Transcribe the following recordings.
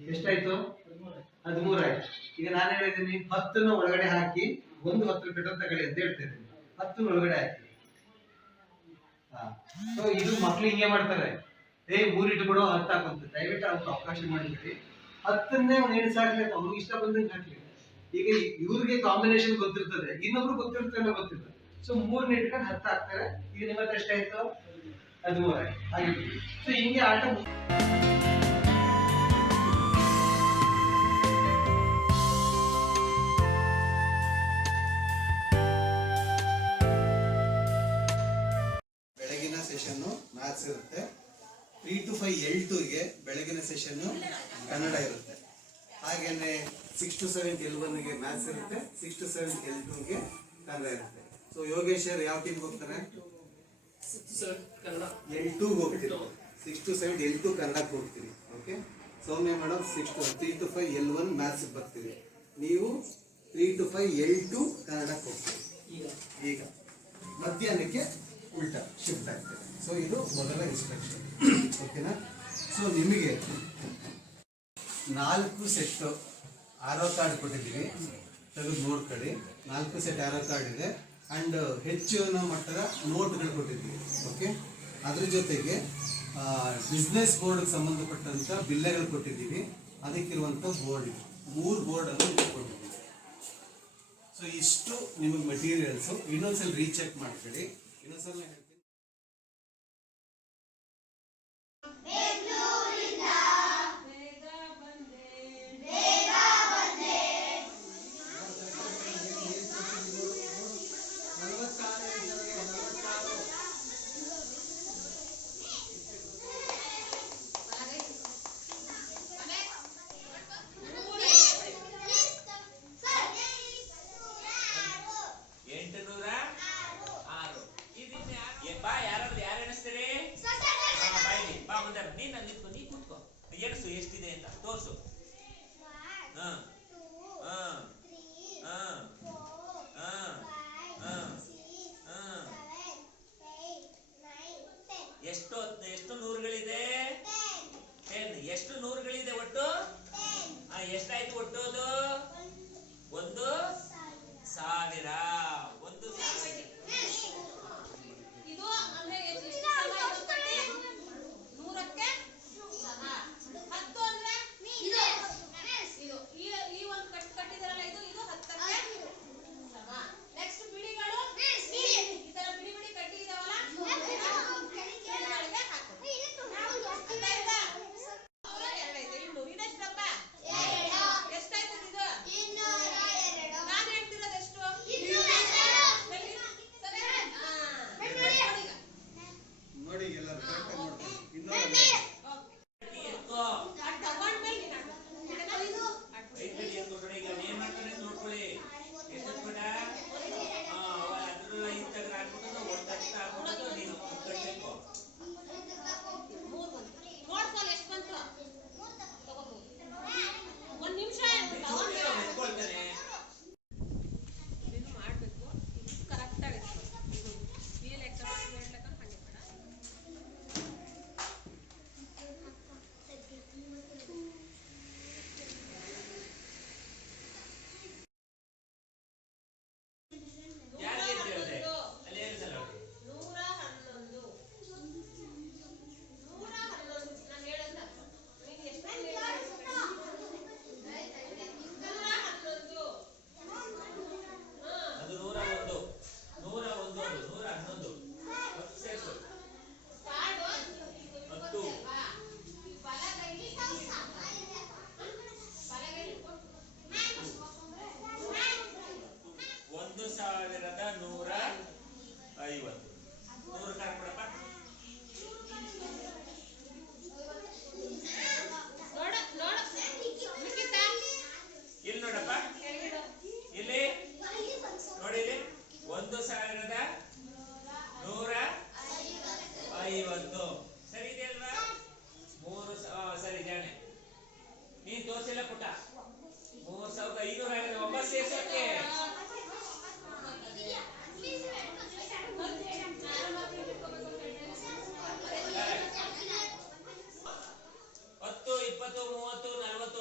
ಎಷ್ಟಾಯ್ತು? 13 ಆಯ್ತು. ಈಗ ನಾನು ಹೇಳಿದ್ದೀನಿ 10 ಒಳಗಡೆ ಹಾಕಿ ಒಂದು 10 ರೂಪಾಯಿ ತಗೊಳ್ಳಿ ಅಂತ ಹೇಳ್ತೇನೆ. 10 ಒಳಗಡೆ ಹಾಕಿ. ಸೊ ಇದು ಮಕ್ಳು ಹಿಂಗೆ ಮಾಡ್ತಾರೆ. 3 ಇಟ್ಬಿಡು 10 ಹಾಕುವಂತ. ದಯವಿಟ್ಟು ಅವ್ರಿಗೆ ಅವಕಾಶ ಮಾಡಿಬಿಡಿ. 10ನ್ನೇ ಎಣಿಸಾಕ್ಲಿ ಅವ್ನಿಗೆ ಇಷ್ಟ ಬಂದಂಗೆ ಹಾಕ್ಲಿ. ಈಗ ಇವ್ರಿಗೆ ಕಾಂಬಿನೇಷನ್ ಗೊತ್ತಿರ್ತದೆ, ಇನ್ನೊಬ್ರು ಗೊತ್ತಿರ್ತದೆ ಗೊತ್ತಿಲ್ಲ. ಸೊ 3 ಇಟ್ಕೊಂಡು 10 ಹಾಕ್ತಾರೆ. ಈಗ ನಿಮ್ಮ ಹತ್ರ ಎಷ್ಟಾಯ್ತು? 13 ಆಯ್ತು. ಹಾಗೆ ಸೊ ಹಿಂಗೆ ಆಟ. ಬೆಳಗಿನ ಸೆಷನ್ ಮ್ಯಾಥ್ಸ್ ಇರುತ್ತೆ. 3 to 5 L2ಗೆ ಬೆಳಗಿನ ಸೆಷನ್ ಕನ್ನಡ ಇರುತ್ತೆ. ಹಾಗೇನೆ 6 to 7 L1ಗೆ ಮ್ಯಾಥ್ಸ್ ಇರುತ್ತೆ. 6 to 7 L2ಗೆ ಕನ್ನಡ ಇರುತ್ತೆ. ಸೊ ಯೋಗೇಶ್ವರ್ ಯಾವ ಟೀಮ್ಗೆ ಹೋಗ್ತಾರೆ? L2 ಹೋಗ್ತೀರಿ. 6 to 7 L2 ಕನ್ನಡಕ್ಕೆ ಹೋಗ್ತೀರಿ. Okay. Soumya madam 3 to 5 L1 maths ಬರ್ತೀರಿ. ನೀವು 3 to 5 L2 ಕನ್ನಡಕ್ಕೆ ಹೋಗ್ತೀರಿ. ಈಗ ಮಧ್ಯಾಹ್ನಕ್ಕೆ ಉಲ್ಟಾ ಶಿಫ್ಟ್ ಆಗ್ತದೆ. ಸೊ ಇದು ಮೊದಲ ಇನ್ಸ್ಟ್ರಕ್ಷನ್. ಓಕೆನಾ? ಸೊ ನಿಮಗೆ 4 ಸೆಟ್ ಆರೋ ಕಾರ್ಡ್ ಕೊಟ್ಟಿದ್ದೀವಿ, ತೆಗೆದು ನೋಡ್ಕೊಳ್ಳಿ. 4 ಸೆಟ್ ಆರೋ ಕಾರ್ಡ್ ಇದೆ ಆ್ಯಂಡ್ ಹೆಚ್ಚಿನ ಮಟ್ಟದ ನೋಟ್ಗಳು ಕೊಟ್ಟಿದ್ದೀವಿ. ಓಕೆ. ಅದ್ರ ಜೊತೆಗೆ ಬಿಸ್ನೆಸ್ ಬೋರ್ಡ್ಗೆ ಸಂಬಂಧಪಟ್ಟಂಥ ಬಿಲ್ಲೆಗಳು ಕೊಟ್ಟಿದ್ದೀವಿ. ಅದಕ್ಕಿರುವಂಥ ಬೋರ್ಡ್ ಇದೆ. 3 ಬೋರ್ಡನ್ನು ಕೊಟ್ಟಿದ್ದೀವಿ. ಸೊ ಇಷ್ಟು ನಿಮಗೆ ಮೆಟೀರಿಯಲ್ಸು. ಇನ್ನೊಂದ್ಸಲ ರೀಚೆಕ್ ಮಾಡ್ಕೊಳ್ಳಿ. ಇನ್ನೊಂದ್ಸಲ ಹೇಳ್ತೀನಿ. ಎಷ್ಟಿದೆ ಅಂತ ತೋರ್ಸು. ಎಷ್ಟು ನೂರುಗಳಿದೆ? 10. ಎಷ್ಟು ನೂರುಗಳಿದೆ ಒಟ್ಟು? ಎಷ್ಟಾಯ್ತು ಒಟ್ಟು? ಅದು 1,000. ಇದು ಅಂದ್ರೆ ನೂರಕ್ಕೆ 10 ಅಂದ್ರೆ ಇದು ಈ ಒಂದು ಕಟ್ಟಿದಾರಲ್ಲ, ಇದು 10ಕ್ಕೆ ಸಮ. ನೆಕ್ಸ್ಟ್ ಬಿಡಿಗಳು, ಈ ತರ ಬಿಡಿ ಬಿಡಿ ಕಟ್ಟಿ ಇದಾವಲ್ಲ, ಸರಿ ಇದೆ ಅಲ್ವಾ? 3 ಸರಿ ಜಾಣೆ. ನೀನ್ ತೋರ್ಸಿಲ್ಲ ಪುಟ್ಟ. 3,500 ಆಗಿದೆ. ವಾಪಸ್ ಸೇರ್ಸೋಕೆ ಹತ್ತು 20 30 40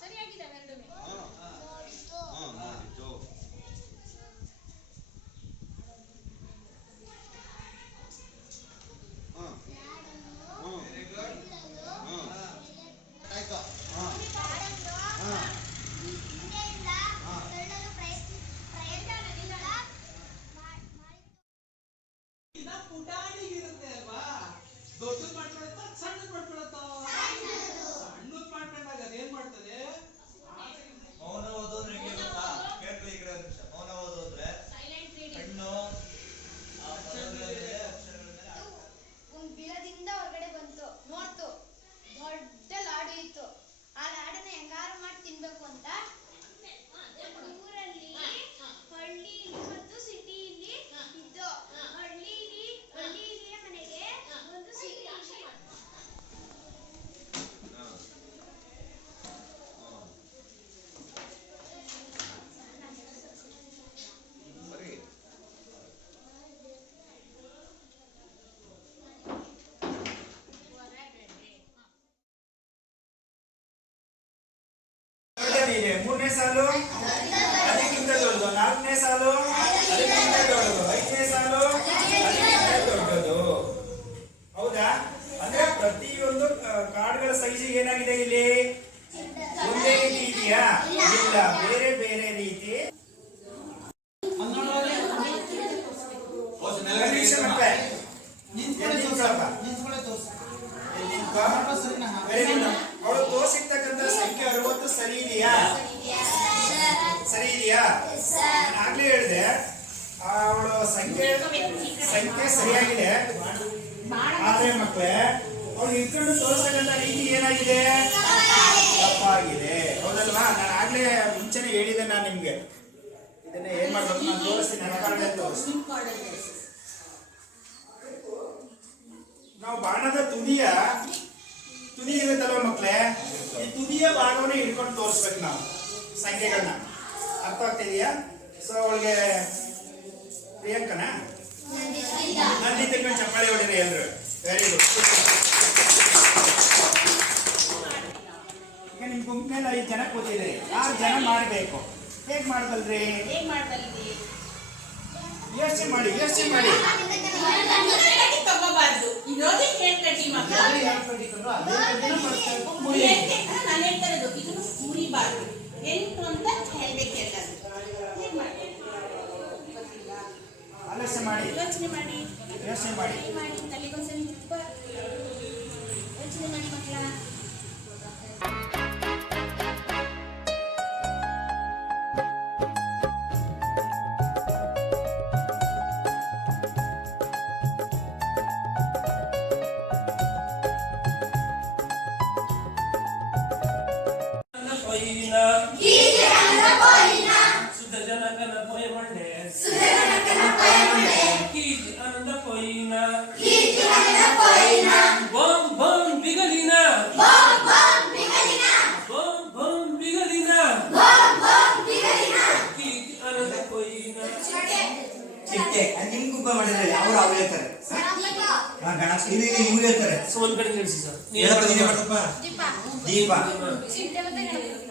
ಸರಿಯಾಗಿದ್ದಾವೆ ಎರಡೂ. ಆಯ್ತು. ಪುಟಾಣಿಗಿರುತ್ತೆ ಅಲ್ವಾ, ದೊಡ್ಡದು ಮಾಡ್ಕೊಳತ್ತ ಸಣ್ಣದು ಮಾಡ್ಕೊಳತ್ತ, ಸಣ್ಣದು ಮಾಡ್ಕೊಂಡಾಗ ಅದೇನ್ ಮಾಡ್ತದೆ, ಮೌನ ಓದೋದ್ರೆ ಹೆಂಗೆ ಗೊತ್ತಾ? ಕೇಳ್ಕೊಳ್ಳಿ ಈ ಕಡೆ ಒಂದು ನಿಮಿಷ. ಮೌನ ಓದೋದ್ರೆ ಕಣ್ಣು ಆ ಪದಗಳ ಮೇಲೆ ಅಕ್ಷರಗಳ ಮೇಲೆ ಒಂದ್ ಗಿಡದಿಂದ ಹೊರಗಡೆ ಬಂತು, ನೋಡ್ತು ದೊಡ್ಡ ಲಾಡು ಇತ್ತು. ಆ ಲಾಡನ್ನ ಹೆಂಗಾರು ಮಾಡಿ ತಿನ್ಬೇಕು ಅಂತ ಊರಲ್ಲಿ ಹಳ್ಳಿಲಿ ಮತ್ತು ಸಿಟಿಲಿ ಇದ್ದು. ಹಳ್ಳಿಲಿಯ ಮನೆಗೆ ಒಂದು ಸಿಟಿಲಿ ಸರಿ. ಮೂರನೇ ಸಾಲು ಅದಕ್ಕಿಂತ ದೊಡ್ಡದು, ನಾಲ್ಕನೇ ಸಾಲು ಅದಕ್ಕಿಂತ ದೊಡ್ಡದು, ಐದನೇ ಸಾಲು ಅದಕ್ಕಿಂತ ದೊಡ್ಡದು. ಹೌದಾ? ಅಂದ್ರೆ ಪ್ರತಿಯೊಂದು ಕಾರ್ಡ್ಗಳ ಸೈಜ್ ಏನಾಗಿದೆ ಇಲ್ಲಿ ಒಂದೇ ರೀತಿ ಇದೆಯಾ? ಇಲ್ಲ, ಬೇರೆ ಬೇರೆ ರೀತಿ. ಅವಳು ತೋರಿಸಿರ್ತಕ್ಕಂಥ ಸಂಖ್ಯೆ 60 ಸರಿ ಇದೆಯಾ? ಸರಿ ಇದೆಯಾ? ನಾನು ಆಗ್ಲೇ ಹೇಳಿದೆ ಅವಳು ಸಂಖ್ಯೆ ಸರಿಯಾಗಿದೆ. ಆದ್ರೆ ಮಕ್ಕಳೇ ಅವಳು ಇಟ್ಕೊಂಡು ತೋರಿಸ್ತಕ್ಕಂಥ ರೀತಿ ಏನಾಗಿದೆ? ತಪ್ಪಾಗಿದೆ. ಹೌದಲ್ವಾ? ನಾನು ಆಗ್ಲೇ ಮುಂಚೆನೆ ಹೇಳಿದೆ. ನಾನು ನಿಮ್ಗೆ ಇದನ್ನ ಏನ್ ಮಾಡ್ಬೇಕು, ನಾನು ತೋರಿಸ್ತೀನಿ. ನನ್ನ ಕಾರ್ಡ್ ತೋರಿಸ್ತೀನಿ. ನಾವು ಬಾಣದ ತುದಿ ಇರುತ್ತಲ್ವ ಮಕ್ಕಳೇ, ಈ ತುದಿಯ ಭಾಗವನ್ನ ಹಿಡ್ಕೊಂಡು ತೋರಿಸ್ಬೇಕು ನಾವು ಸಂಖ್ಯೆಗಳನ್ನ. ಅರ್ಥ ಆಗ್ತಿದೆಯಾ? ಸೊ ಅವಳಿಗೆ ಪ್ರಿಯಾಂಕನಾ ನಂದಿ ತಗೊಂಡು ಚಪ್ಪಾಳೆ ಹೊಡಿರಿ ಎಲ್ರು. Very good. ಈಗ ನಿಮ್ ಗುಂಪಿನಲ್ಲಿ 5 ಜನ ಕೂತಿದ್ರಿ, 6 ಜನ ಮಾಡಬೇಕು. ಹೇಗ್ ಮಾಡ್ಬಲ್ರಿ? ಯೋಚನೆ ಮಾಡಿ ತಗೋಬಾರ್ದು. ಇರೋದೇ ಹೇಳ್ಕಟ್ಟಿ ಮಕ್ಕಳು. ನಾನು ಹೇಳ್ತಾ ಇರೋದು ಇದನ್ನು ಮುರಿಬಾರ್ದು. 8 ಅಂತ ಹೇಳ್ಬೇಕು ಎಲ್ಲರೂ. ಹೇಗ್ ಮಾಡಿ? ಆಲೋಚನೆ ಮಾಡಿ, ಯೋಚನೆ ಮಾಡಿ, ತಲೆಗೊಂದ್ಸಲಿ ತುಪ್ಪ ಯೋಚನೆ ಮಾಡಿ ಮಕ್ಕಳ. ನಿಮ್ ಗುಂಪ ಮಾಡಿದ್ರೆ ಅವ್ರು ಅವ್ರು ಹೇಳ್ತಾರೆ. ಇವ್ರು ಹೇಳ್ತಾರೆ ದೀಪ,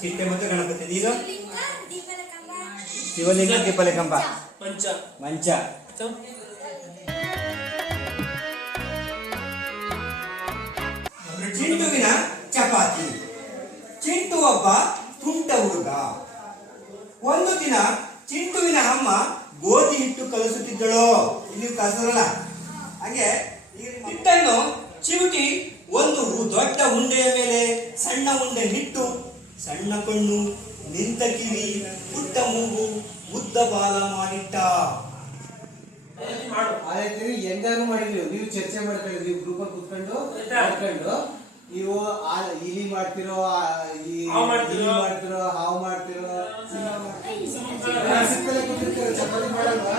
ಚಿಟ್ಟೆ ಮತ್ತು ಗಣಪತಿ. ನೀರು ಶಿವಲಿಂಗ, ದೀಪಲೆ ಕಂಬ, ಮಂಚ. ಚಿಂಟುವಿನ ಚಪಾತಿ. ಚಿಂಟು ಒಬ್ಬ ತುಂಟ ಹುಡುಗ. ಒಂದು ದಿನ ಚಿಂಟುವಿನ ಅಮ್ಮ ಗೋಧಿ ಹಿಟ್ಟು ಕಲಿಸುತ್ತಿದ್ದಳು. ಇಲ್ಲಿ ಕಲಿಸಲ್ಲ. ಹಾಗೆ ಹಿಟ್ಟನ್ನು ಚಿವುಟಿ ಒಂದು ದೊಡ್ಡ ಉಂಡೆಯ ಮೇಲೆ ಸಣ್ಣ ಉಂಡೆ ಹಿಟ್ಟು, ಸಣ್ಣ ಕಣ್ಣು, ನಿಂತ ಕಿವಿ, ಪುಟ್ಟ ಮೂಗು, ಉದ್ದ ಬಾಲ ಮಾಡಿಟ್ಟ. ಆಯ್ತು, ಹೆಂಗಾರು ಮಾಡಿದ್ವಿ. ನೀವು ಚರ್ಚೆ ಮಾಡ್ಕೊಳ್ಳಿ, ನೀವು ಗ್ರೂಪ್ ಅಲ್ಲಿ ಕುತ್ಕೊಂಡು ಮಾಡ್ಕೊಂಡು ನೀವು ಇಲಿ ಮಾಡ್ತಿರೋ, ಹಾವು ಮಾಡ್ತಿರೋ, ಚಪಾತಿ ಮಾಡಲ್ವಾ?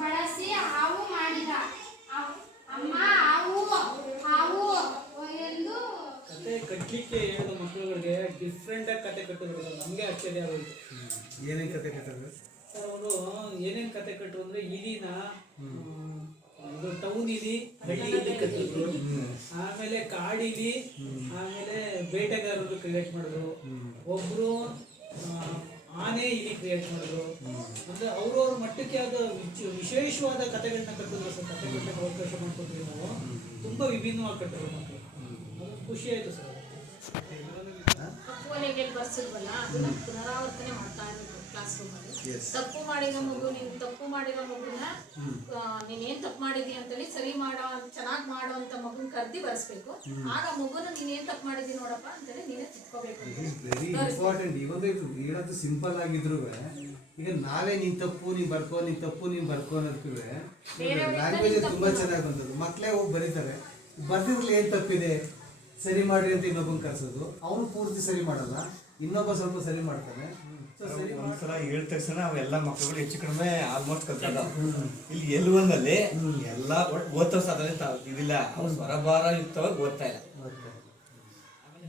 ಬಳಸಿ ಹಾವು ಮಾಡಿದ. ಅಮ್ಮ ಕಟ್ಟಲಿಕ್ಕೆ ಹೇಳಿದ ಮಕ್ಕಳುಗಳಿಗೆ ಡಿಫ್ರೆಂಟಾಗಿ ಕತೆ ಕಟ್ಟಿದ್ರು ಸರ್. ನಮಗೆ ಆಶ್ಚರ್ಯ ಆಗೋಯ್ತು. ಏನೇನು ಕತೆ ಕಟ್ಟಿದ್ರು? ಸರ್ ಅವರು ಏನೇನು ಕತೆ ಕಟ್ಟರು ಅಂದರೆ ಇಲಿನ ಇದು ಟೌನ್ ಇಲಿ, ಹಳ್ಳಿ ಇಲಿ ಕಟ್ಟಿದ್ರು. ಆಮೇಲೆ ಕಾಡಿಲಿ, ಆಮೇಲೆ ಬೇಟೆಗಾರರು ಕ್ರಿಯೇಟ್ ಮಾಡಿದ್ರು. ಒಬ್ರು ಆನೆ ಇಲಿ ಕ್ರಿಯೇಟ್ ಮಾಡಿದ್ರು. ಅಂದ್ರೆ ಅವ್ರವ್ರ ಮಟ್ಟಕ್ಕೆ ಅದು ವಿಶೇಷವಾದ ಕಥೆಗಳನ್ನ ಕಟ್ಟಿದ್ರು ಸರ್. ಕತೆ ಕಟ್ಟಕ್ಕೆ ಅವಕಾಶ ಮಾಡಿಕೊಟ್ವಿ ನಾವು. ತುಂಬಾ ವಿಭಿನ್ನವಾಗಿ ಕಟ್ಟಿದ್ರು ಮಕ್ಕಳು. ಅದು ಖುಷಿ ಆಯ್ತು ಸರ್. ತಪ್ಪು ಅಲೆಗಳು ಬರ್ಸಿಲ್ವಲ್ಲ ಅದನ್ನ ಪುನರಾವರ್ತನೆ ಮಾಡ್ತಾ ಇರ್ಬೇಕು ಕ್ಲಾಸ್ ರೂಮಲ್ಲಿ. Yes. ತಪ್ಪು ಮಾಡಿರೋ ಮಗು ನೀನು ತಪ್ಪು ಮಾಡಿರೋ ಮಗುನ ನೀನೇನ್ ತಪ್ಪು ಮಾಡಿದಿ ಅಂತೇಳಿ ಸರಿ ಮಾಡೋ ಚೆನ್ನಾಗಿ ಮಾಡೋ ಅಂತ ಮಗುನ ಕರ್ದಿ ಬರ್ಸ್ಬೇಕು. ಆಗ ಮಗುನ ನೀನೇನ್ ತಪ್ಪು ಮಾಡಿದಿ ನೋಡಪ್ಪ ಅಂತೇಳಿ ನೀನೇ ತಿಳ್ಕೋಬೇಕು. Very important. ಇವಾಗ ಇದು ಹೇಳೋದು ಸಿಂಪಲ್ ಆಗಿದ್ರು ಈಗ ನಾವೇ ನೀನ್ ತಪ್ಪು ನೀನ್ ಬರ್ಕೋ, ನೀನ್ ತಪ್ಪು ನೀನ್ ಬರ್ಕೋ ಅನ್ನೋದಕ್ಕೂ ಲ್ಯಾಂಗ್ವೇಜ್ ತುಂಬಾ ಚೆನ್ನಾಗಿ ಬಂದದ್ದು. ಮಕ್ಕಳೇ ಹೋಗಿ ಬರೀತಾರೆ, ಬರ್ದಿದ್ರಲ್ಲಿ ಏನ್ ತಪ್ಪಿದೆ ಸರಿ ಮಾಡ್ರಿ ಅಂತ ಇನ್ನೊಬ್ಬನ ಕರ್ಸೋದು. ಅವನು ಪೂರ್ತಿ ಸರಿ ಮಾಡಲ್ಲ, ಇನ್ನೊಬ್ಬ ಸ್ವಲ್ಪ ಸರಿ ಮಾಡ್ತಾನೆ. ಒಂದ್ಸಲ ಹೇಳಿದ ತಕ್ಷಣ ಅವೆಲ್ಲ ಮಕ್ಕಳುಗಳು ಹೆಚ್ಚು ಕಡಿಮೆ ಆಲ್ಮೋಸ್ಟ್ ಕಲ್ತದ. ಇಲ್ಲಿ ಎಲ್ವೊಂದಲ್ಲಿ ಎಲ್ಲ ಓದ್ತಾವ ಸಾಧನೆ ಇದಿಲ್ಲ, ಅವ್ರು ಸ್ವರಭಾರ ಯುಕ್ತವಾಗಿ ಓದ್ತಾ ಇಲ್ಲ.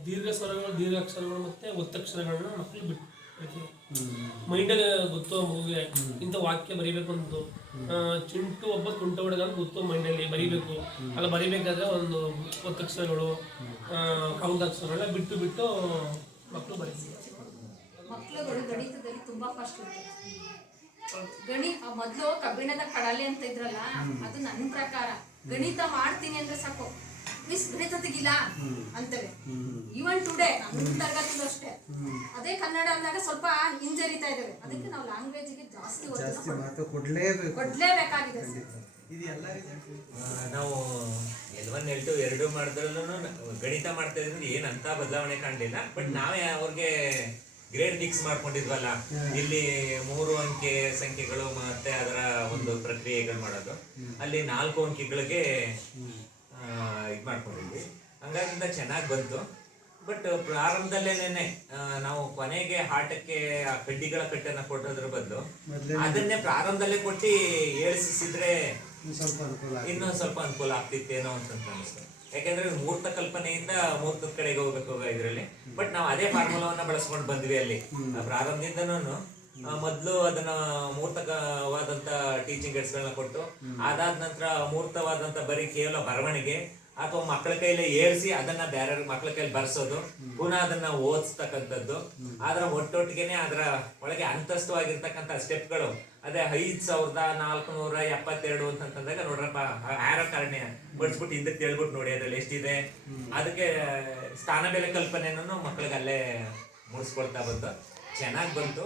ದೀರ್ಘ ಸ್ವರಗಳು, ದೀರ್ಘಾಕ್ಷರಗಳು ಮತ್ತೆ ಒತ್ತಕ್ಷರಗಳನ್ನ ಮಕ್ಕಳು ಬಿಟ್ಟು ಮೈಂಡಲ್ಲಿ ಗೊತ್ತೋ ಮಗುಗೆ ಇಂಥ ವಾಕ್ಯ ಬರಿಬೇಕು ಅಂತ. ಚಿಂಟು ಒಬ್ಬ ತುಂಟ ಹುಡುಗ ಅಂತ ಗೊತ್ತು ಮೈಂಡಲ್ಲಿ ಬರಿಬೇಕು. ಅಲ್ಲ ಬರಿಬೇಕಾದ್ರೆ ಒಂದು ಒತ್ತಕ್ಷರಗಳು, ಕೌಂಟಾಕ್ಷರಗಳನ್ನ ಬಿಟ್ಟು ಬಿಟ್ಟು ಮಕ್ಕಳು ಬರೀತಾರೆ. ಮಕ್ಕಳುಗಳು ಗಣಿತದಲ್ಲಿ ತುಂಬಾ ಫಸ್ಟ್ ಮೊದಲು ಕಬ್ಬಿಣದ ಕಡಲೆ ಅಂತ ಇದ್ರಲ್ಲ, ಅದು ನನ್ನ ಪ್ರಕಾರ ಗಣಿತ ಮಾಡ್ತೀನಿ ಅಂದ್ರೆ ಸಾಕು, ಮಿಸ್ ಗಣಿತ ತೆಗಿಲ್ಲ ಅಂತಾರೆ. ಈವನ್ ಟುಡೇ ನನ್ನ ತರಗತಿಗೂ ಅಷ್ಟೇ. ಅದೇ ಕನ್ನಡ ಅಂದಾಗ ಸ್ವಲ್ಪ ಹಿಂಜರಿತಾ ಇದ್ದೇವೆ. ಅದಕ್ಕೆ ನಾವು ಲ್ಯಾಂಗ್ವೇಜ್ಗೆ ಜಾಸ್ತಿ ಕೊಡ್ಲೇಬೇಕಾಗಿದೆ. ನಾವು L1 L2 ಎರಡು ಮಾಡಿದ್ರೂ ಗಣಿತ ಮಾಡ್ತಾ ಇದ್ರೆ ಏನಂತ ಬದಲಾವಣೆ ಕಾಣಲಿಲ್ಲ. ಬಟ್ ನಾವೇ ಅವ್ರಿಗೆ ಗ್ರೇಡ್ ಫಿಕ್ಸ್ ಮಾಡ್ಕೊಂಡಿದ್ವಲ್ಲ, ಇಲ್ಲಿ 3 ಅಂಕೆ ಸಂಖ್ಯೆಗಳು ಮತ್ತೆ ಅದರ ಒಂದು ಪ್ರಕ್ರಿಯೆಗಳು ಮಾಡೋದು, ಅಲ್ಲಿ 4 ಅಂಕೆಗಳಿಗೆ ಇದು ಮಾಡ್ಕೊಂಡಿದ್ವಿ. ಹಂಗಾಗಿಂದ ಚೆನ್ನಾಗಿ ಬಂತು. ಬಟ್ ಪ್ರಾರಂಭದಲ್ಲೇನೆ ನಾವು ಕೊನೆಗೆ ಆಟಕ್ಕೆ ಆ ಕಡ್ಡಿಗಳ ಕಟ್ಟನ್ನ ಕೊಟ್ಟೋದ್ರ ಬದಲು ಅದನ್ನೇ ಪ್ರಾರಂಭದಲ್ಲೇ ಕೊಟ್ಟು ಏಳಿಸಿದ್ರೆ ಇನ್ನೂ ಸ್ವಲ್ಪ ಅನುಕೂಲ ಆಗ್ತಿತ್ತೇನೋ ಅಂತ ಅನಿಸ್ತು. ಯಾಕೆಂದ್ರೆ ಮೂರ್ತ ಕಲ್ಪನೆಯಿಂದ ಮೂರ್ತದ ಕಡೆಗೆ ಹೋಗ್ಬೇಕು ಇದ್ರಲ್ಲಿ. ಬಟ್ ನಾವು ಅದೇ ಫಾರ್ಮುಲಾವನ್ನ ಬಳಸ್ಕೊಂಡು ಬಂದ್ವಿ ಅಲ್ಲಿ ಪ್ರಾರಂಭದಿಂದನೂ. ಮೊದಲು ಅದನ್ನ ಮೂರ್ತಕವಾದಂತ ಟೀಚಿಂಗ್ ಏಡ್ಸ್ಗಳನ್ನ ಕೊಟ್ಟು, ಅದಾದ ನಂತರ ಮೂರ್ತವಾದಂತ ಬರೀ ಕೇವಲ ಬರವಣಿಗೆ ಅಥವಾ ಮಕ್ಕಳ ಕೈಲಿ ಏರಿಸಿ ಅದನ್ನ ಬೇರೆ ಮಕ್ಕಳ ಕೈಲಿ ಬರ್ಸೋದು, ಪುನಃ ಅದನ್ನ ಓದಿಸ್ತಕ್ಕಂಥದ್ದು. ಅದರ ಒಟ್ಟೊಟ್ಟಿಗೆನೆ ಅದರ ಒಳಗೆ ಅಂತಸ್ತುವಾಗಿರ್ತಕ್ಕಂಥ ಸ್ಟೆಪ್ಗಳು ಅದೇ 5472 ಅಂತಂದಾಗ ನೋಡ್ರಪ್ಪ ಆರೋ ಕಾರಣ ಬಡ್ಸ್ಬಿಟ್ಟು ಹಿಂದಕ್ಕೆ ಹೇಳ್ಬಿಟ್ಟು ನೋಡಿ ಅದ್ರಲ್ಲಿ ಎಷ್ಟಿದೆ. ಅದಕ್ಕೆ ಸ್ಥಾನ ಬೆಲೆ ಕಲ್ಪನೆಯನ್ನು ಮಕ್ಕಳಿಗೆ ಅಲ್ಲೇ ಮೂಡಿಸ್ಕೊಳ್ತಾ ಬಂತು. ಚೆನ್ನಾಗಿ ಬಂತು.